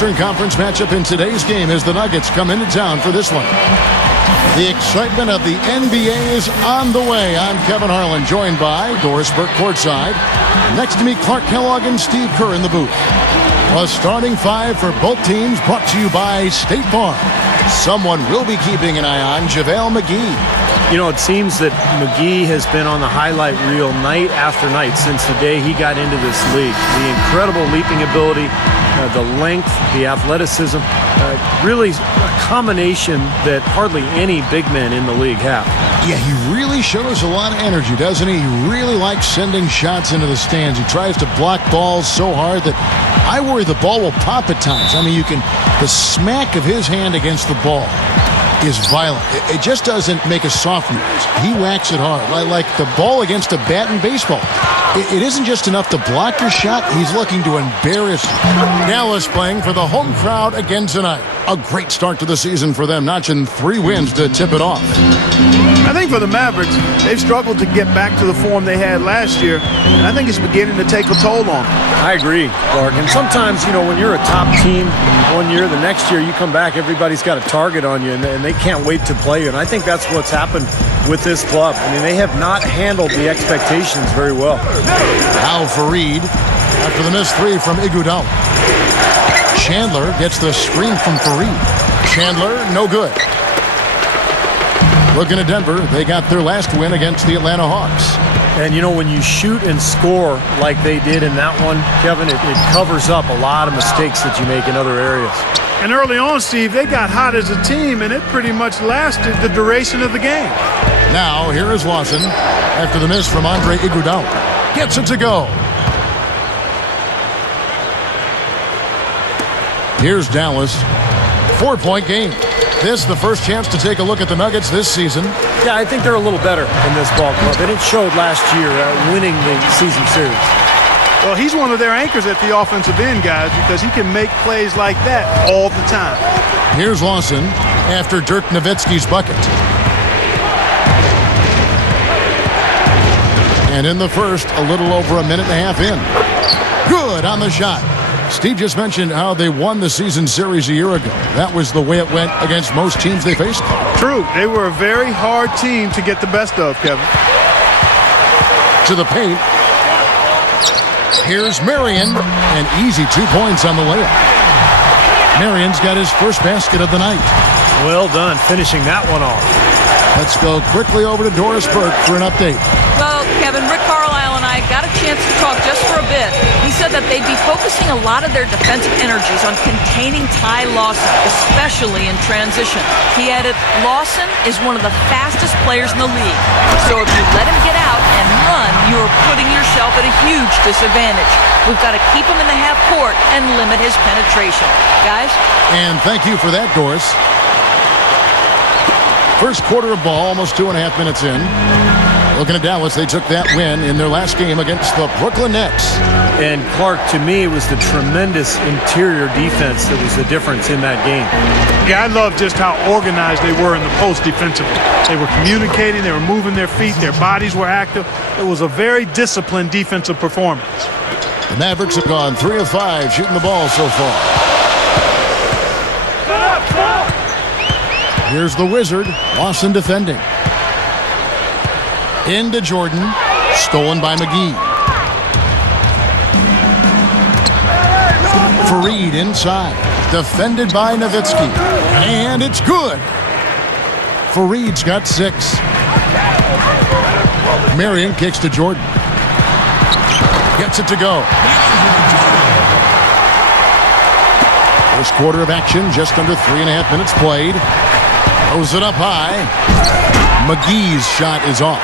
Eastern Conference matchup in today's game as the Nuggets come into town for this one. The excitement of the NBA is on the way. I'm Kevin Harlan, joined by Doris Burke courtside. Next to me, Clark Kellogg and Steve Kerr in the booth. A starting five for both teams brought to you by State Farm. Someone will be keeping an eye on JaVale McGee. You know, it seems that McGee has been on the highlight reel night after night since the day he got into this league. The incredible leaping ability, the length, the athleticism, really a combination that hardly any big men in the league have. Yeah, he really shows a lot of energy, doesn't he? He really likes sending shots into the stands. He tries to block balls so hard that I worry the ball will pop at times. I mean, the smack of his hand against the ball is violent. It just doesn't make a soft noise. He whacks it hard, like the ball against a bat in baseball. It isn't just enough to block your shot. He's looking to embarrass you. Dallas playing for the home crowd again tonight. A great start to the season for them, notching 3 wins to tip it off. I think for the Mavericks, they've struggled to get back to the form they had last year, and I think it's beginning to take a toll on them. I agree, Clark. And sometimes, you know, when you're a top team one year, the next year you come back, everybody's got a target on you, and they can't wait to play you. And I think that's what's happened with this club. I mean, they have not handled the expectations very well. Now Fareed after the missed 3 from Iguodala. Chandler gets the screen from Fareed. Chandler, no good. Looking at Denver, they got their last win against the Atlanta Hawks. And, you know, when you shoot and score like they did in that one, Kevin, it covers up a lot of mistakes that you make in other areas. And early on, Steve, they got hot as a team, and it pretty much lasted the duration of the game. Now, here is Lawson after the miss from Andre Iguodala. Gets it to go. Here's Dallas. 4-point game. This the first chance to take a look at the Nuggets this season. Yeah, I think they're a little better in this ball club, and it showed last year winning the season series. Well, he's one of their anchors at the offensive end, guys, because he can make plays like that all the time. Here's Lawson after Dirk Nowitzki's bucket. And in the first, a little over a minute and a half in. Good on the shot. Steve just mentioned how they won the season series a year ago. That was the way it went against most teams they faced. True. They were a very hard team to get the best of, Kevin. To the paint. Here's Marion. An easy 2 points on the layup. Marion's got his first basket of the night. Well done, finishing that one off. Let's go quickly over to Doris Burke for an update. Well, Kevin, Rick Carlisle and I got a chance to talk just for a bit. He said that they'd be focusing a lot of their defensive energies on containing Ty Lawson, especially in transition. He added, Lawson is one of the fastest players in the league. So if you let him get out and run, you're putting yourself at a huge disadvantage. We've got to keep him in the half court and limit his penetration. Guys? And thank you for that, Doris. First quarter of ball, almost 2.5 minutes in. Looking at Dallas, they took that win in their last game against the Brooklyn Nets. And Clark, to me, it was the tremendous interior defense that was the difference in that game. Yeah, I love just how organized they were in the post defensively. They were communicating, they were moving their feet, their bodies were active. It was a very disciplined defensive performance. The Mavericks have gone 3 of 5 shooting the ball so far. Here's the Wizard, Lawson defending. Into Jordan, stolen by McGee. Fareed inside, defended by Nowitzki. And it's good. Fareed's got 6. Marion kicks to Jordan. Gets it to go. First quarter of action, just under 3.5 minutes played. Throws it up high. McGee's shot is off.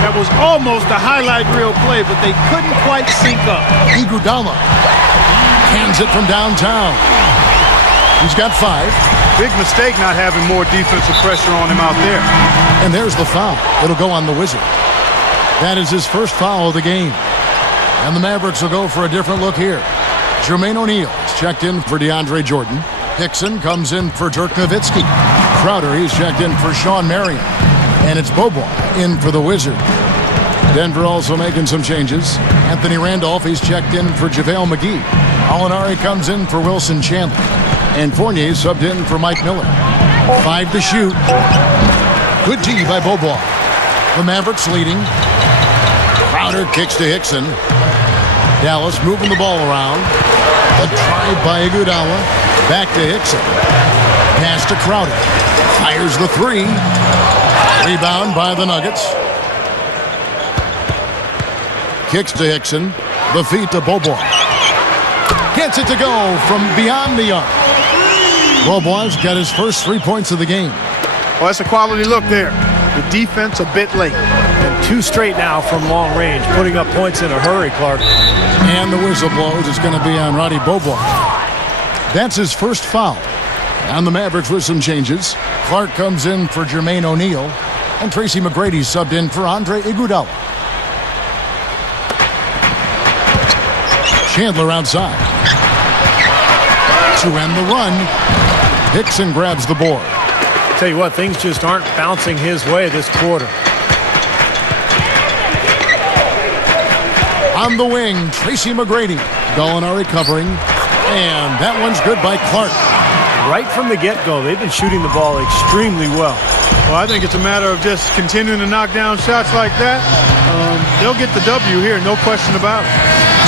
That was almost a highlight reel play, but they couldn't quite sync up. Iguodala hands it from downtown. He's got 5. Big mistake not having more defensive pressure on him out there. And there's the foul. It'll go on the Wizard. That is his first foul of the game. And the Mavericks will go for a different look here. Jermaine O'Neal is checked in for DeAndre Jordan. Hickson comes in for Dirk Nowitzki. Crowder, he's checked in for Sean Marion. And it's Bobois in for the Wizard. Denver also making some changes. Anthony Randolph, he's checked in for JaVale McGee. Alinari comes in for Wilson Chandler. And Fournier subbed in for Mike Miller. 5 to shoot. Good D by Bobois. The Mavericks leading. Crowder kicks to Hickson. Dallas moving the ball around. A drive by Iguodala. Back to Hickson. Pass to Crowder. Fires the 3. Rebound by the Nuggets. Kicks to Hickson. The feet to Bobois. Gets it to go from beyond the arc. Bobois got his first 3 points of the game. Well, that's a quality look there. The defense a bit late. And 2 straight now from long range, putting up points in a hurry, Clark. And the whistle blows. It's going to be on Roddy Bobois. That's his first foul. On the Mavericks with some changes. Clark comes in for Jermaine O'Neal. And Tracy McGrady subbed in for Andre Iguodala. Chandler outside. To end the run, Hickson grabs the board. Tell you what, things just aren't bouncing his way this quarter. On the wing, Tracy McGrady. Gallinari covering. And that one's good by Clark. Right from the get-go, they've been shooting the ball extremely well. Well, I think it's a matter of just continuing to knock down shots like that. They'll get the W here, no question about it.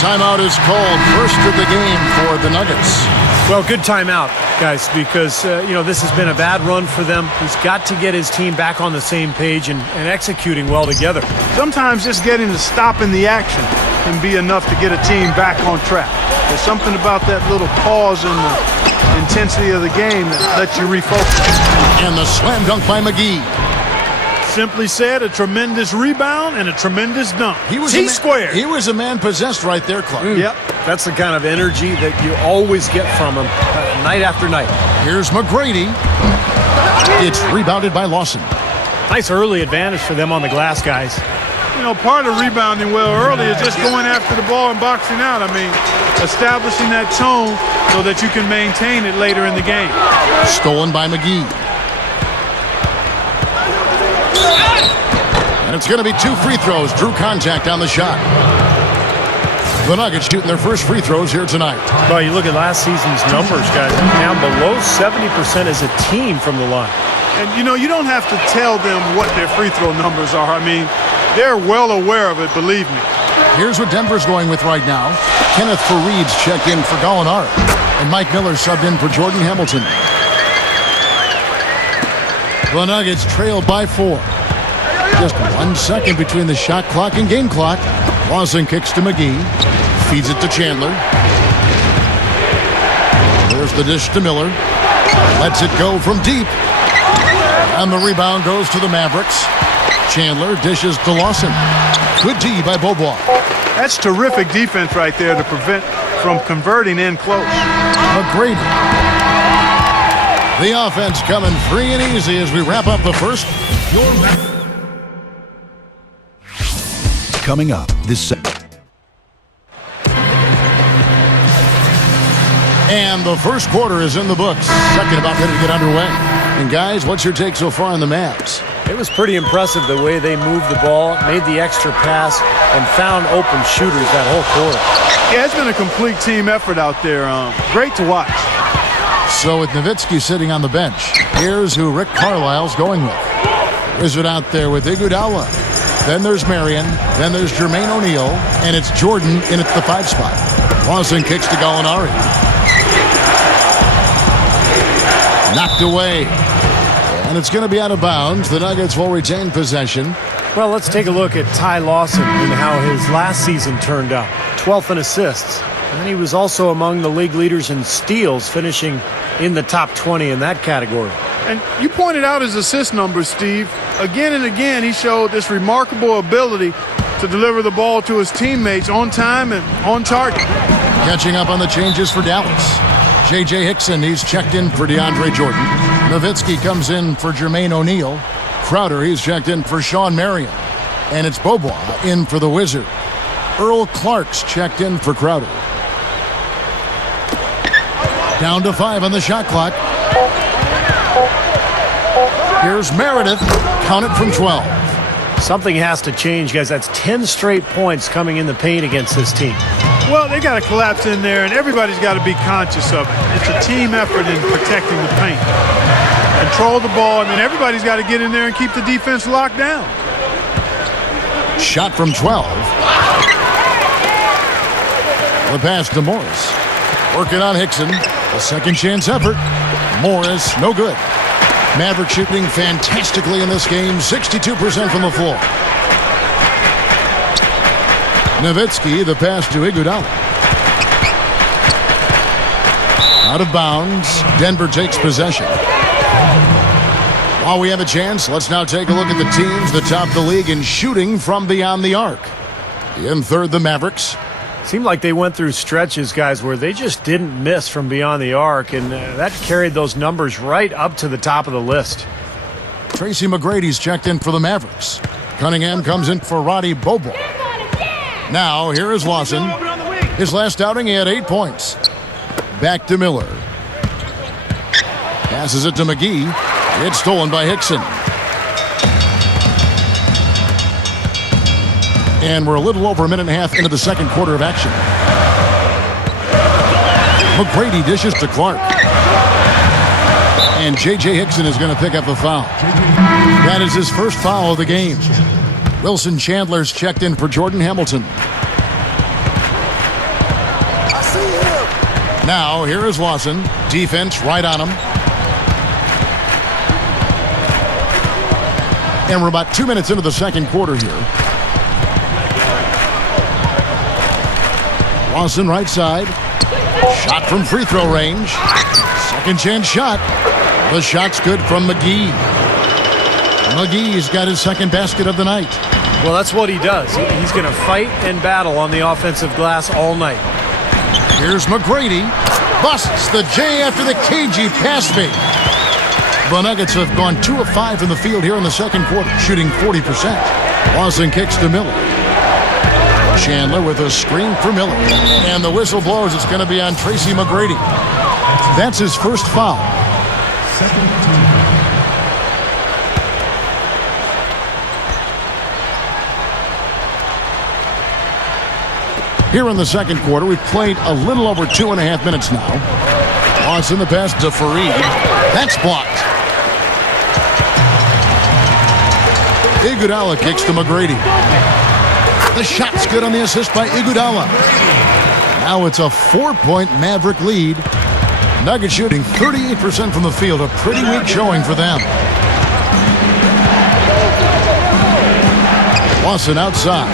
Timeout is called. First of the game for the Nuggets. Well, good timeout, guys, because, this has been a bad run for them. He's got to get his team back on the same page and executing well together. Sometimes just getting to stop in the action can be enough to get a team back on track. There's something about that little pause in the intensity of the game that lets you refocus. And the slam dunk by McGee. Simply said, a tremendous rebound and a tremendous dunk. T-squared. He was a man possessed right there, Clark. Yep. That's the kind of energy that you always get from him night after night. Here's McGrady. It's rebounded by Lawson. Nice early advantage for them on the glass, guys. Part of rebounding well early is just going after the ball and boxing out. Establishing that tone so that you can maintain it later in the game. Stolen by McGee. And it's going to be 2 free throws. Drew contact on the shot. The Nuggets shooting their first free throws here tonight. Well, you look at last season's numbers, guys. Down below 70% as a team from the line. And, you don't have to tell them what their free throw numbers are. They're well aware of it, believe me. Here's what Denver's going with right now. Kenneth Fareed's checked in for Gallinari. And Mike Miller subbed in for Jordan Hamilton. The Nuggets trailed by 4. Just 1 second between the shot clock and game clock. Lawson kicks to McGee. Feeds it to Chandler. There's the dish to Miller. Lets it go from deep. And the rebound goes to the Mavericks. Chandler dishes to Lawson. Good D by Bobois. That's terrific defense right there to prevent from converting in close. McGrady. The offense coming free and easy as we wrap up the first. Coming up this And the first quarter is in the books. Second about ready to get underway. And guys, what's your take so far on the Mavs? It was pretty impressive the way they moved the ball, made the extra pass, and found open shooters that whole quarter. Yeah, it's been a complete team effort out there. Great to watch. So with Nowitzki sitting on the bench, here's who Rick Carlisle's going with. Is it out there with Iguodala? Then there's Marion. Then there's Jermaine O'Neal. And it's Jordan in at the 5 spot. Lawson kicks to Gallinari. Knocked away. And it's going to be out of bounds. The Nuggets will retain possession. Well, let's take a look at Ty Lawson and how his last season turned out. 12th in assists. And he was also among the league leaders in steals, finishing in the top 20 in that category. And you pointed out his assist numbers, Steve. Again and again, he showed this remarkable ability to deliver the ball to his teammates on time and on target. Catching up on the changes for Dallas. J.J. Hickson, he's checked in for DeAndre Jordan. Nowitzki comes in for Jermaine O'Neal. Crowder, he's checked in for Sean Marion. And it's Bobois in for the Wizard. Earl Clark's checked in for Crowder. Down to 5 on the shot clock. Here's Meredith. Count it from 12. Something has to change, guys. That's 10 straight points coming in the paint against this team. Well, they got to collapse in there, and everybody's got to be conscious of it. It's a team effort in protecting the paint. Control the ball, and then everybody's got to get in there and keep the defense locked down. Shot from 12. The pass to Morris. Working on Hickson. A second chance effort. Morris, no good. Mavericks shooting fantastically in this game. 62% from the floor. Nowitzki, the pass to Iguodala. Out of bounds. Denver takes possession. While we have a chance, let's now take a look at the teams that top the league in shooting from beyond the arc. In third, the Mavericks. Seemed like they went through stretches, guys, where they just didn't miss from beyond the arc, and that carried those numbers right up to the top of the list. Tracy McGrady's checked in for the Mavericks. Cunningham comes in for Roddy Bobo. Now, here is Lawson. His last outing, he had 8 points. Back to Miller. Passes it to McGee. It's stolen by Hickson. And we're a little over a minute and a half into the second quarter of action. McGrady dishes to Clark. And J.J. Hickson is going to pick up the foul. That is his first foul of the game. Wilson Chandler's checked in for Jordan Hamilton. I see him. Now, here is Lawson. Defense right on him. And we're about 2 minutes into the second quarter here. Lawson right side. Shot from free throw range. Second chance shot. The shot's good from McGee. McGee's got his second basket of the night. Well, that's what he does. He's going to fight and battle on the offensive glass all night. Here's McGrady. Busts the J after the cagey pass fake. The Nuggets have gone 2 of 5 from the field here in the second quarter, shooting 40%. Lawson kicks to Miller. Chandler with a screen for Miller. And the whistle blows. It's going to be on Tracy McGrady. That's his first foul. Here in the second quarter, we've played a little over 2.5 minutes now. Lawson the pass to Fareed. That's blocked. Iguodala kicks to McGrady. The shot's good on the assist by Iguodala. Now it's a 4-point Maverick lead. Nuggets shooting 38% from the field. A pretty weak showing for them. Lawson outside.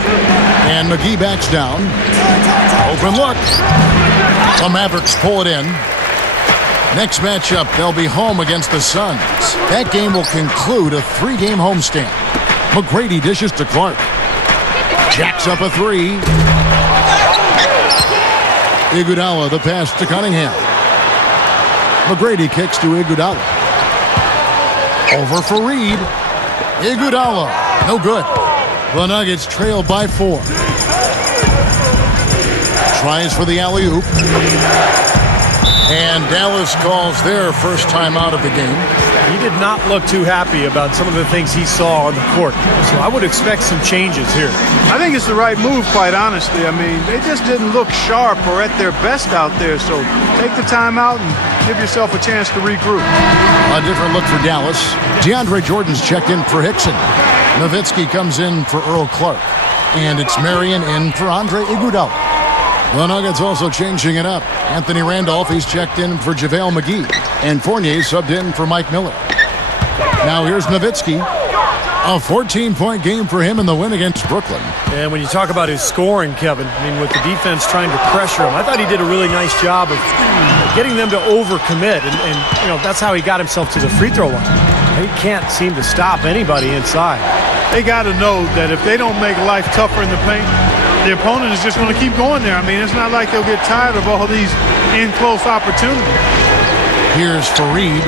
And McGee backs down. Open look. The Mavericks pull it in. Next matchup, they'll be home against the Suns. That game will conclude a 3-game homestand. McGrady dishes to Clark. Jacks up a 3. Iguodala the pass to Cunningham. McGrady kicks to Iguodala. Over for Reed. Iguodala. No good. The Nuggets trail by 4. Tries for the alley-oop. And Dallas calls their first time out of the game. He did not look too happy about some of the things he saw on the court. So I would expect some changes here. I think it's the right move, quite honestly. I mean, they just didn't look sharp or at their best out there. So take the time out and give yourself a chance to regroup. A different look for Dallas. DeAndre Jordan's checked in for Hickson. Nowitzki comes in for Earl Clark. And it's Marion in for Andre Iguodala. The Nuggets also changing it up. Anthony Randolph, he's checked in for JaVale McGee. And Fournier subbed in for Mike Miller. Now here's Nowitzki. A 14-point game for him in the win against Brooklyn. And when you talk about his scoring, Kevin, I mean, with the defense trying to pressure him, I thought he did a really nice job of getting them to overcommit. And you know, that's how he got himself to the free throw line. He can't seem to stop anybody inside. They got to know that if they don't make life tougher in the paint, the opponent is just going to keep going there. I mean, it's not like they'll get tired of all these in-close opportunities. Here's Fareed.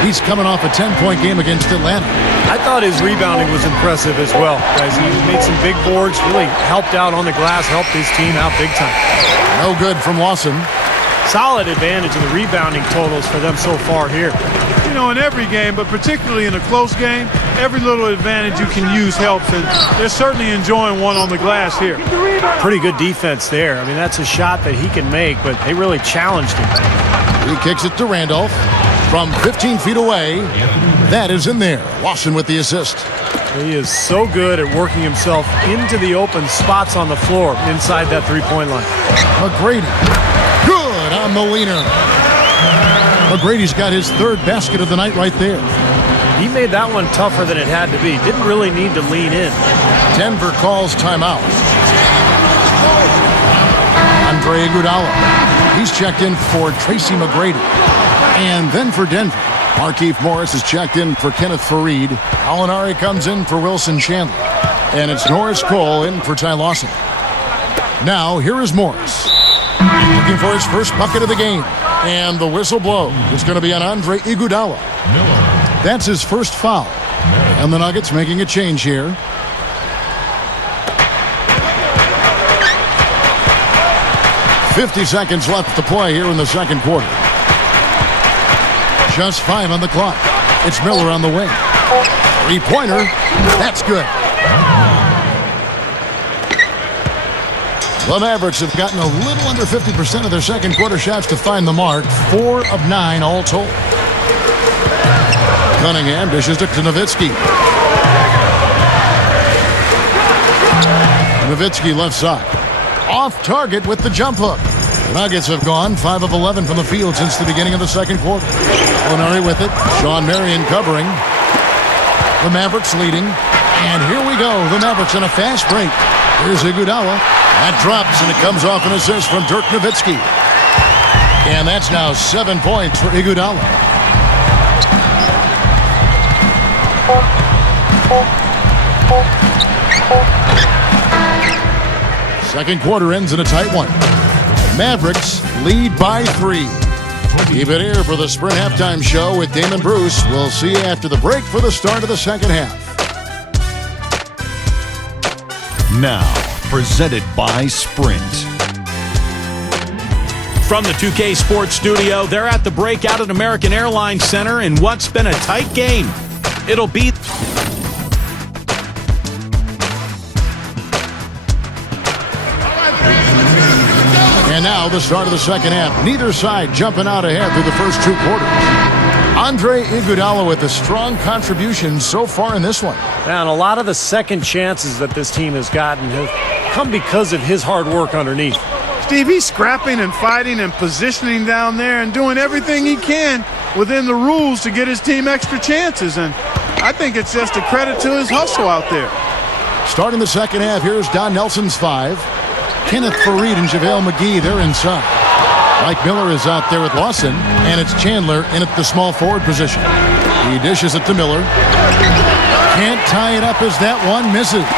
He's coming off a 10-point game against Atlanta. I thought his rebounding was impressive as well, guys. He made some big boards, really helped out on the glass, helped his team out big time. No good from Lawson. Solid advantage in the rebounding totals for them so far here. You know, in every game, but particularly in a close game, every little advantage you can use helps, and they're certainly enjoying one on the glass here. Pretty good defense there. I mean, that's a shot that he can make, but they really challenged him. He kicks it to Randolph from 15 feet away. That is in there. Lawson with the assist. He is so good at working himself into the open spots on the floor inside that three-point line. McGrady. Good on the leaner. McGrady's got his third basket of the night right there. He made that one tougher than it had to be. Didn't really need to lean in. Denver calls timeout. Andre Iguodala. He's checked in for Tracy McGrady. And then for Denver, Markieff Morris is checked in for Kenneth Faried. Alinari comes in for Wilson Chandler. And it's Norris Cole in for Ty Lawson. Now, here is Morris. Looking for his first bucket of the game. And the whistle blows. It's going to be on Andre Iguodala. That's his first foul. And the Nuggets making a change here. "50 seconds left to play here in the second quarter. Just 5 on the clock. It's Miller on the wing. Three-pointer. That's good. The Mavericks have gotten a little under 50% of their second quarter shots to find the mark. 4 of 9 all told. Cunningham dishes it to Nowitzki. Nowitzki left side. Off target with the jump hook. The Nuggets have gone 5 of 11 from the field since the beginning of the second quarter. Alinari with it. Sean Marion covering. The Mavericks leading. And here we go. The Mavericks on a fast break. Here's Iguodala. That drops, and it comes off an assist from Dirk Nowitzki. And that's now 7 points for Iguodala. Second quarter ends in a tight one. Mavericks lead by 3. Keep it here for the Sprint Halftime Show with Damon Bruce. We'll see you after the break for the start of the second half. Now, presented by Sprint. From the 2K Sports Studio, they're at the breakout at American Airlines Center in what's been a tight game. It'll be... And now the start of the second half. Neither side jumping out ahead through the first 2 quarters. Andre Iguodala with a strong contribution so far in this one. And a lot of the second chances that this team has gotten have come because of his hard work underneath. Steve, he's scrapping and fighting and positioning down there and doing everything he can within the rules to get his team extra chances. And I think it's just a credit to his hustle out there. Starting the second half, here's Don Nelson's 5. Kenneth Faried and JaVale McGee, they're inside. Mike Miller is out there with Lawson, and it's Chandler in at the small forward position. He dishes it to Miller. Can't tie it up as that one misses.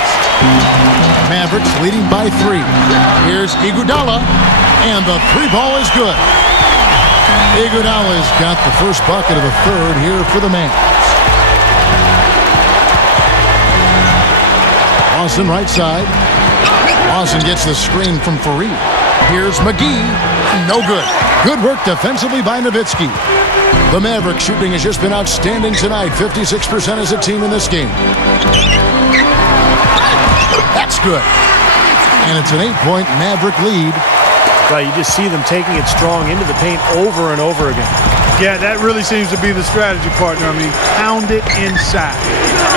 Mavericks leading by 3. Here's Iguodala, and the 3 ball is good. Iguodala's got the first bucket of the third here for the Mavs. Lawson right side. Lawson gets the screen from Faried. Here's McGee. No good. Good work defensively by Nowitzki. The Mavericks shooting has just been outstanding tonight. 56% as a team in this game. That's good. And it's an 8-point Maverick lead. Right, you just see them taking it strong into the paint over and over again. Yeah, that really seems to be the strategy, partner. I mean, pound it inside.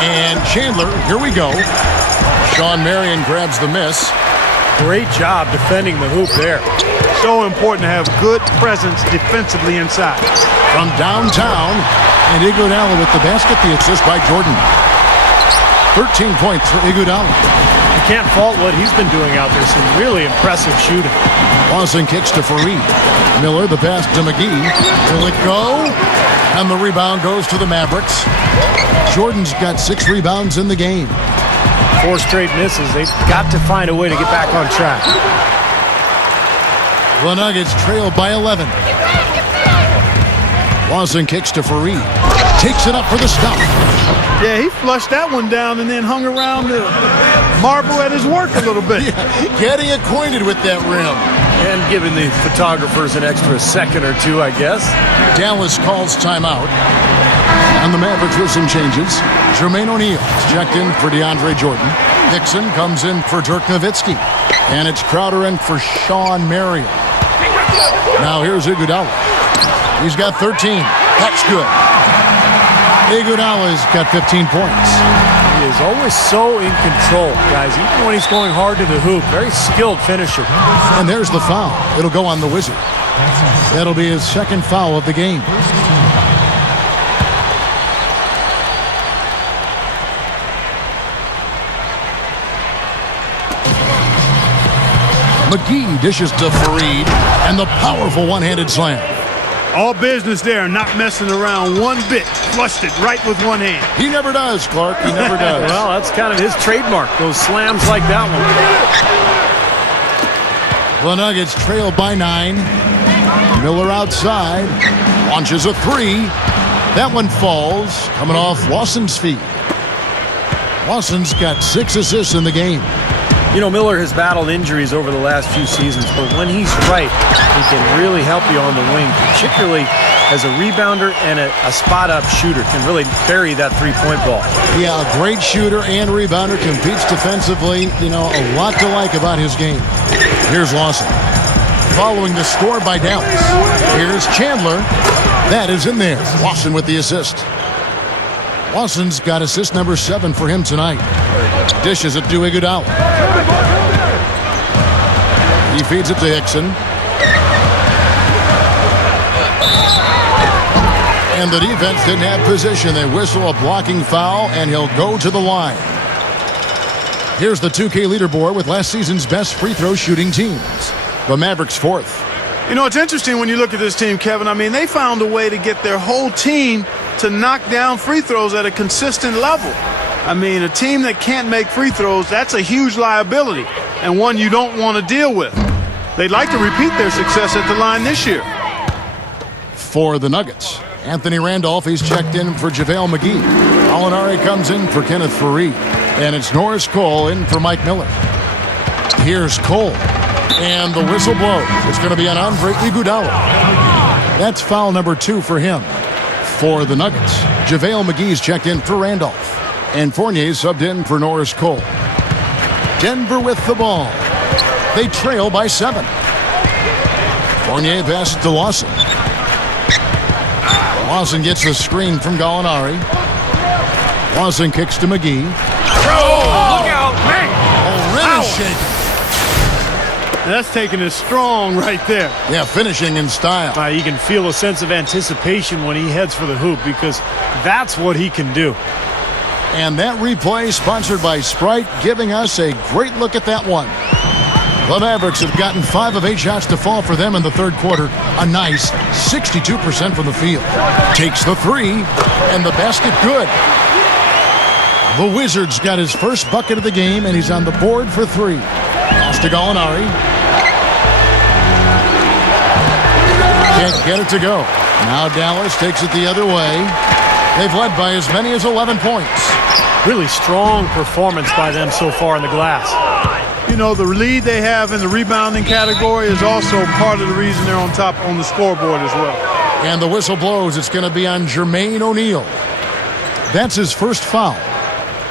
And Chandler, here we go. Sean Marion grabs the miss. Great job defending the hoop there. So important to have good presence defensively inside. From downtown, and Iguodala with the basket, the assist by Jordan. 13 points for Iguodala. You can't fault what he's been doing out there. Some really impressive shooting. Lawson kicks to Faried. Miller, the pass to McGee. Will it go? And the rebound goes to the Mavericks. Jordan's got 6 rebounds in the game. 4 straight misses. They've got to find a way to get back on track. The Nuggets trail by 11. Lawson kicks to Faried. Takes it up for the stop. Yeah, he flushed that one down and then hung around to marvel at his work a little bit. Yeah, getting acquainted with that rim. And giving the photographers an extra second or two, I guess. Dallas calls timeout. And the Mavericks with some changes. Jermaine O'Neal is checked in for DeAndre Jordan. Dixon comes in for Dirk Nowitzki. And it's Crowder in for Sean Marion. Now here's Iguodala. He's got 13. That's good. Iguodala's got 15 points. He is always so in control, guys, even when he's going hard to the hoop. Very skilled finisher. And there's the foul. It'll go on the Wizard. That'll be his second foul of the game. McGee dishes to Fareed, and the powerful one-handed slam. All business there, not messing around one bit. Flushed it right with one hand. He never does, Clark. He never does. Well, that's kind of his trademark, those slams like that one. The Nuggets trail by 9. Miller outside. Launches a 3. That one falls, coming off Lawson's feet. Lawson's got 6 assists in the game. You know, Miller has battled injuries over the last few seasons, but when he's right, he can really help you on the wing, particularly as a rebounder and a spot-up shooter. Can really bury that three-point ball. Yeah, a great shooter and rebounder, competes defensively. You know, a lot to like about his game. Here's Lawson. Following the score by Dallas. Here's Chandler. That is in there. Lawson with the assist. Lawson's got assist number 7 for him tonight. Dishes it to Iguodala. He feeds it to Hickson. And the defense didn't have position. They whistle a blocking foul, and he'll go to the line. Here's the 2K leaderboard with last season's best free throw shooting teams. The Mavericks 4th. You know, it's interesting when you look at this team, Kevin. I mean, they found a way to get their whole team to knock down free throws at a consistent level. I mean, a team that can't make free throws, that's a huge liability and one you don't want to deal with. They'd like to repeat their success at the line this year. For the Nuggets, Anthony Randolph, he's checked in for JaVale McGee. Alinari comes in for Kenneth Fareed. And it's Norris Cole in for Mike Miller. Here's Cole. And the whistle blows. It's going to be on Andre Iguodala. That's foul number 2 for him. For the Nuggets, JaVale McGee's checked in for Randolph. And Fournier subbed in for Norris Cole. Denver with the ball. They trail by 7. Fournier passes to Lawson. Lawson gets the screen from Gallinari. Lawson kicks to McGee. Look out, man! Oh, really shaking. That's taking it strong right there. Yeah, finishing in style. You can feel a sense of anticipation when he heads for the hoop because that's what he can do. And that replay sponsored by Sprite, giving us a great look at that one. The Mavericks have gotten 5 of 8 shots to fall for them in the third quarter. A nice 62% from the field. Takes the 3, and the basket good. The Wizards got his first bucket of the game, and he's on the board for 3. Pass to Gallinari. Can't get it to go. Now Dallas takes it the other way. They've led by as many as 11 points. Really strong performance by them so far in the glass. You know, the lead they have in the rebounding category is also part of the reason they're on top on the scoreboard as well. And the whistle blows. It's going to be on Jermaine O'Neal. That's his first foul.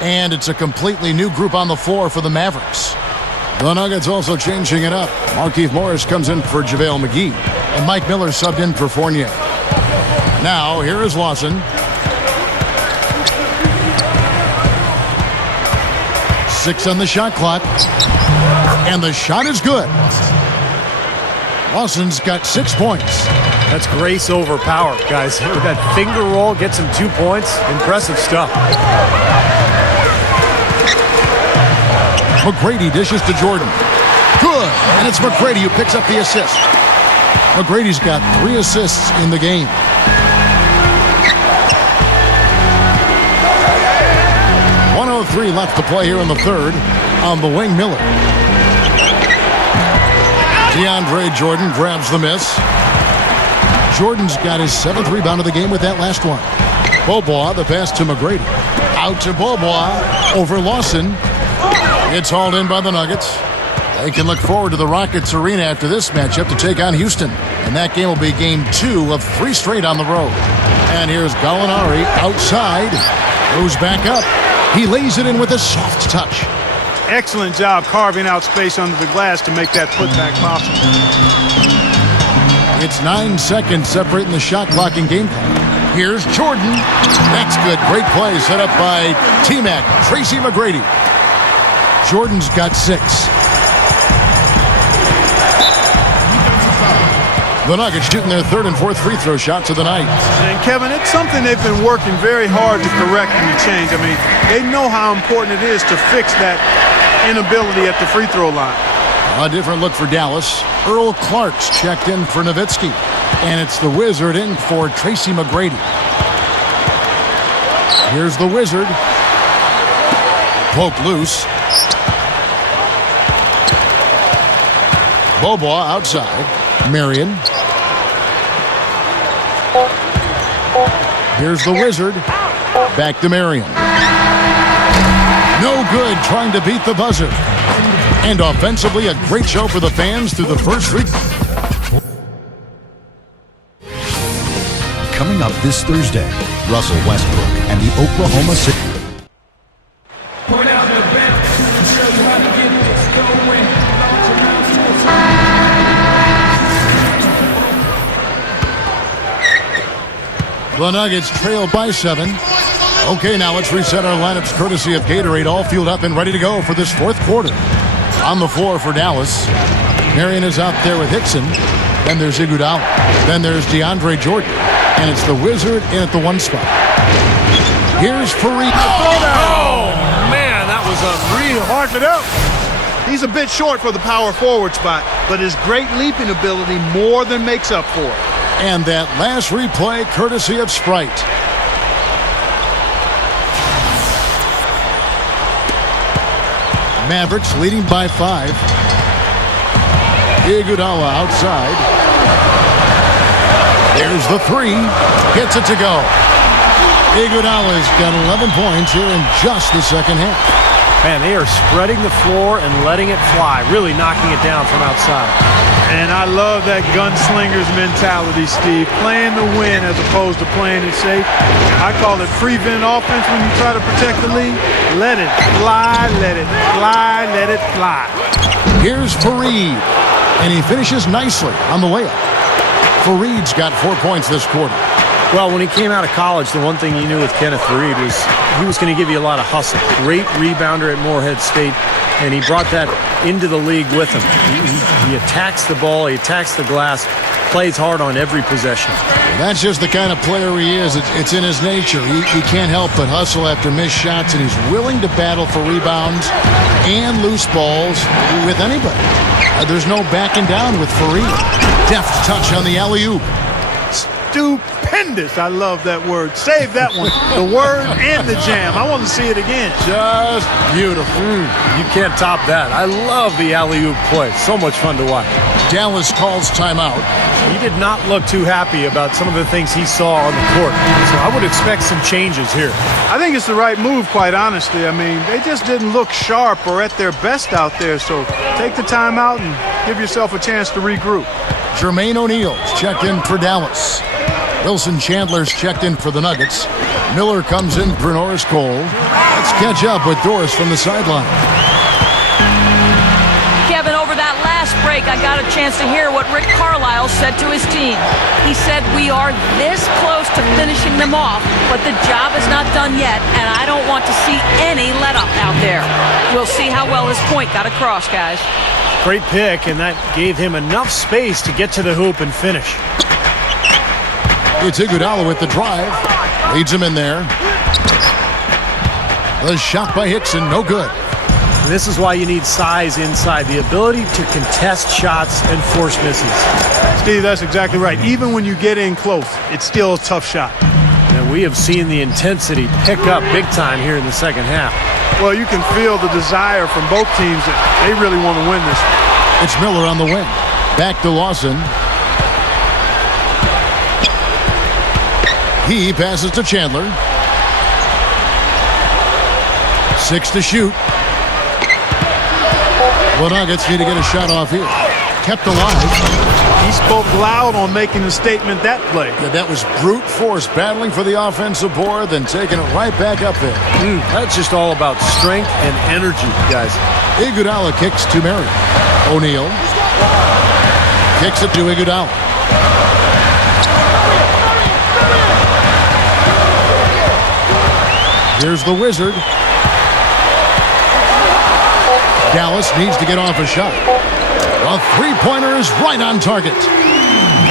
And it's a completely new group on the floor for the Mavericks. The Nuggets also changing it up. Markieff Morris comes in for JaVale McGee. And Mike Miller subbed in for Fournier. Now, here is Lawson. 6 on the shot clock. And the shot is good. Lawson's got 6 points. That's grace over power, guys. With that finger roll, gets him 2 points. Impressive stuff. McGrady dishes to Jordan. Good. And it's McGrady who picks up the assist. McGrady's got 3 assists in the game. .103 left to play here in the third. On the wing, Miller. DeAndre Jordan grabs the miss. Jordan's got his 7th rebound of the game with that last one. Bobois, the pass to McGrady. Out to Bobois over Lawson. It's hauled in by the Nuggets. They can look forward to the Rockets Arena after this matchup to take on Houston. And that game will be game 2 of 3 straight on the road. And here's Gallinari outside. Goes back up. He lays it in with a soft touch. Excellent job carving out space under the glass to make that putback possible. It's 9 seconds separating the shot clock and game clock. Here's Jordan. That's good. Great play set up by T-Mac, Tracy McGrady. Jordan's got 6. The Nuggets shooting their 3rd and 4th free throw shots of the night. And Kevin, it's something they've been working very hard to correct and change. I mean, they know how important it is to fix that inability at the free throw line. A different look for Dallas. Earl Clark's checked in for Nowitzki. And it's the Wizard in for Tracy McGrady. Here's the Wizard. Poke loose. Bobo outside. Marion. Here's the Wizard. Back to Marion. No good trying to beat the buzzer. And offensively, a great show for the fans through the first 3. Coming up this Thursday, Russell Westbrook and the Oklahoma City. Point out the bench. Show you how to get this going. The Nuggets trail by 7. Okay, now let's reset our lineups courtesy of Gatorade, all fueled up and ready to go for this 4th quarter. On the floor for Dallas, Marion is out there with Hickson. Then there's Iguodala. Then there's DeAndre Jordan. And it's the Wizard in at the 1 spot. Here's Fareed. Oh, man, that was unreal. Hard it up. He's a bit short for the power forward spot, but his great leaping ability more than makes up for it. And that last replay courtesy of Sprite. Mavericks leading by 5. Iguodala outside. There's the 3. Gets it to go. Iguodala's got 11 points here in just the second half. Man, they are spreading the floor and letting it fly, really knocking it down from outside. And I love that gunslinger's mentality, Steve. Playing to win as opposed to playing it safe. I call it prevent offense when you try to protect the lead. Let it fly, let it fly, let it fly. Here's Fareed. And he finishes nicely on the layup. Fareed's got 4 points this quarter. Well, when he came out of college, the one thing you knew with Kenneth Fareed was he was going to give you a lot of hustle. Great rebounder at Morehead State, and he brought that into the league with him. He attacks the ball, he attacks the glass, plays hard on every possession. That's just the kind of player he is. It's in his nature. He can't help but hustle after missed shots, and he's willing to battle for rebounds and loose balls with anybody. There's no backing down with Fareed. Deft touch on the alley-oop. Stupendous. I love that word. Save that one. The word and the jam. I want to see it again. Just beautiful. You can't top that. I love the alley-oop play. So much fun to watch. Dallas calls timeout. He did not look too happy about some of the things he saw on the court. So I would expect some changes here. I think it's the right move, quite honestly. I mean, they just didn't look sharp or at their best out there. So take the timeout and give yourself a chance to regroup. Jermaine O'Neal's checked in for Dallas. Wilson Chandler's checked in for the Nuggets. Miller comes in for Norris Cole. Let's catch up with Doris from the sideline. Kevin, over that last break, I got a chance to hear what Rick Carlisle said to his team. He said, "We are this close to finishing them off, but the job is not done yet, and I don't want to see any let-up out there." We'll see how well his point got across, guys. Great pick, and that gave him enough space to get to the hoop and finish. It's Iguodala with the drive. Leads him in there. The shot by Hickson, no good. And this is why you need size inside, the ability to contest shots and force misses. Steve, that's exactly right. Even when you get in close, it's still a tough shot. And we have seen the intensity pick up big time here in the second half. Well, you can feel the desire from both teams that they really want to win this. It's Miller on the wing. Back to Lawson. He passes to Chandler. 6 to shoot. The Nuggets need to get a shot off here. Kept alive. He spoke loud on making a statement that play. Yeah, that was brute force, battling for the offensive board, then taking it right back up there. That's just all about strength and energy, guys. Iguodala kicks to Murray. O'Neal kicks it to Iguodala. Here's the Wizard. Dallas needs to get off a shot. A three-pointer is right on target.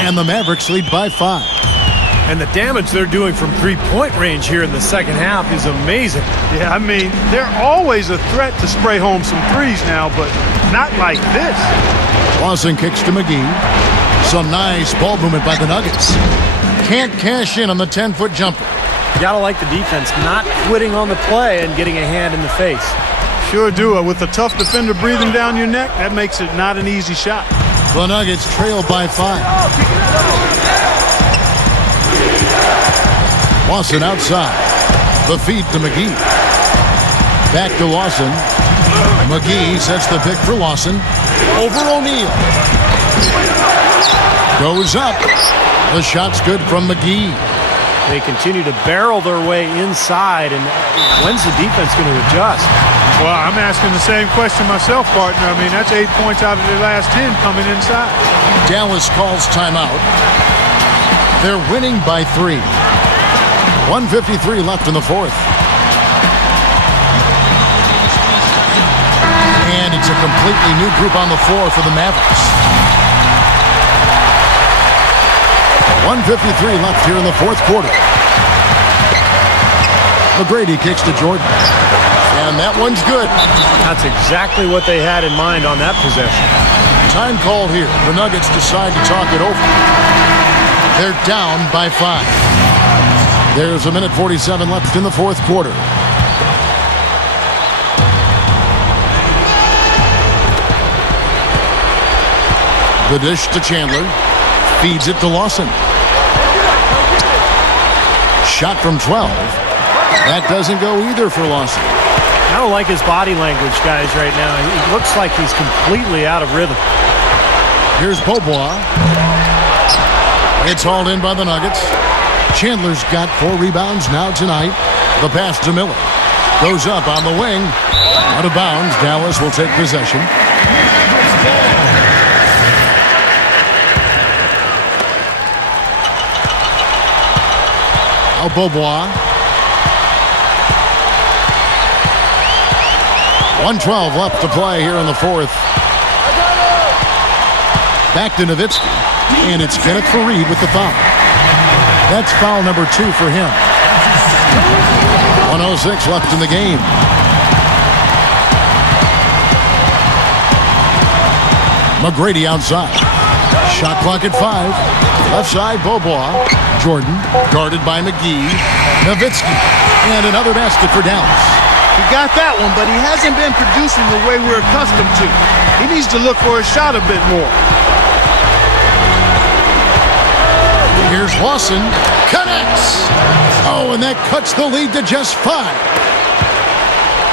And the Mavericks lead by 5. And the damage they're doing from three-point range here in the second half is amazing. Yeah, I mean, they're always a threat to spray home some threes now, but not like this. Lawson kicks to McGee. Some nice ball movement by the Nuggets. Can't cash in on the 10-foot jumper. You gotta like the defense not quitting on the play and getting a hand in the face. Sure do. With a tough defender breathing down your neck, that makes it not an easy shot. The Nuggets trail by 5. Lawson outside. The feed to McGee. Back to Lawson. McGee sets the pick for Lawson. Over O'Neal. Goes up. The shot's good from McGee. They continue to barrel their way inside, and when's the defense going to adjust? Well, I'm asking the same question myself, partner. I mean, that's 8 points out of their last 10 coming inside. Dallas calls timeout. They're winning by 3. 1:53 left in the fourth. And it's a completely new group on the floor for the Mavericks. 1:53 left here in the fourth quarter. McGrady kicks to Jordan. And that one's good. That's exactly what they had in mind on that possession. Time called here. The Nuggets decide to talk it over. They're down by 5. There's 1:47 left in the fourth quarter. The dish to Chandler. Feeds it to Lawson. Shot from 12. That doesn't go either for Lawson. I don't like his body language, guys, right now. He looks like he's completely out of rhythm. Here's Beaubois. It's hauled in by the Nuggets. Chandler's got 4 rebounds now tonight. The pass to Miller. Goes up on the wing. Out of bounds. Dallas will take possession. Now Beaubois. 1:12 left to play here in the fourth. Back to Nowitzki. And it's Kenneth Faried with the foul. That's foul number 2 for him. 1:06 left in the game. McGrady outside. Shot clock at 5. Left side, Beaubois. Jordan, guarded by McGee. Nowitzki. And another basket for Dallas. He got that one, but he hasn't been producing the way we're accustomed to. He needs to look for a shot a bit more. Here's Lawson. Connects. Oh, and that cuts the lead to just 5.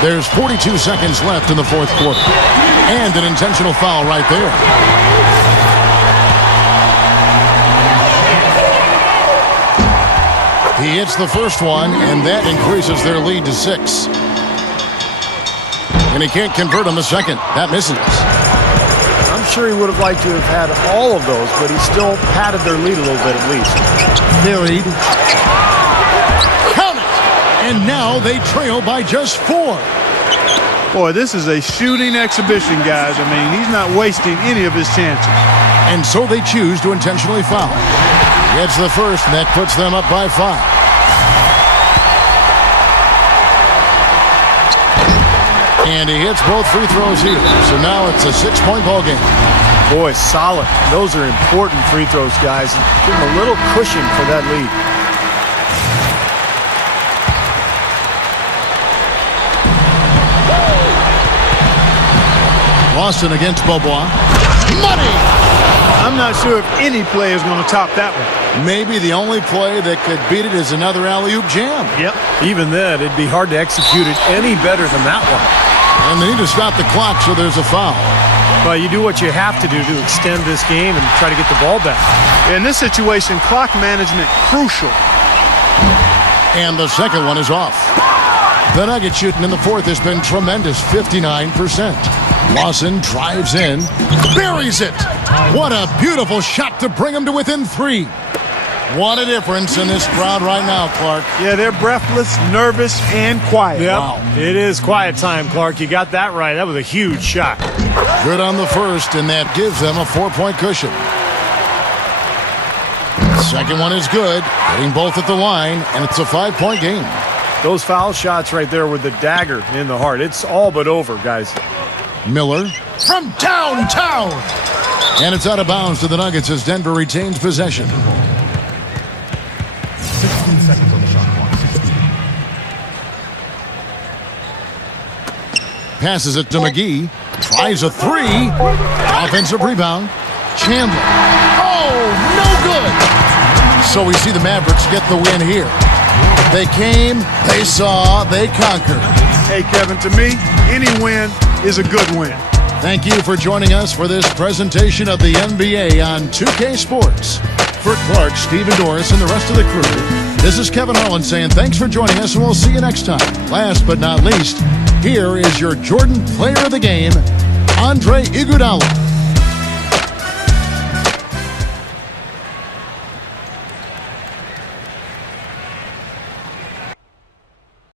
There's 42 seconds left in the fourth quarter. And an intentional foul right there. He hits the first one, and that increases their lead to 6. And he can't convert on the second. That misses. I'm sure he would have liked to have had all of those, but he still padded their lead a little bit at least. Buried. Count it! And now they trail by just 4. Boy, this is a shooting exhibition, guys. I mean, he's not wasting any of his chances. And so they choose to intentionally foul. Gets the first, and that puts them up by 5. And he hits both free throws here. So now it's a 6-point ball game. Boy, solid. Those are important free throws, guys. Give him a little cushion for that lead. Lawson against Beaubois. Money! I'm not sure if any play is going to top that one. Maybe the only play that could beat it is another alley-oop jam. Yep. Even then, it'd be hard to execute it any better than that one. And they need to stop the clock, so there's a foul. But you do what you have to do to extend this game and try to get the ball back. In this situation, clock management crucial. And the second one is off. The Nuggets shooting in the fourth has been tremendous, 59%. Lawson drives in, buries it. What a beautiful shot to bring him to within 3. What a difference in this crowd right now, Clark. Yeah, they're breathless, nervous, and quiet. Yep. Wow. It is quiet time, Clark. You got that right. That was a huge shot. Good on the first, and that gives them a 4-point cushion. Second one is good, hitting both at the line, and it's a 5-point game. Those foul shots right there were the dagger in the heart. It's all but over, guys. Miller from downtown. And it's out of bounds to the Nuggets as Denver retains possession. 16 seconds on the shot clock. 16. Passes it to McGee. Tries a 3. Offensive rebound. Chandler. Oh, no good. So we see the Mavericks get the win here. They came, they saw, they conquered. Hey, Kevin, to me, any win is a good win. Thank you for joining us for this presentation of the NBA on 2K Sports. For Clark, Stephen Doris, and the rest of the crew, this is Kevin Holland saying thanks for joining us, and we'll see you next time. Last but not least, here is your Jordan Player of the Game, Andre Iguodala.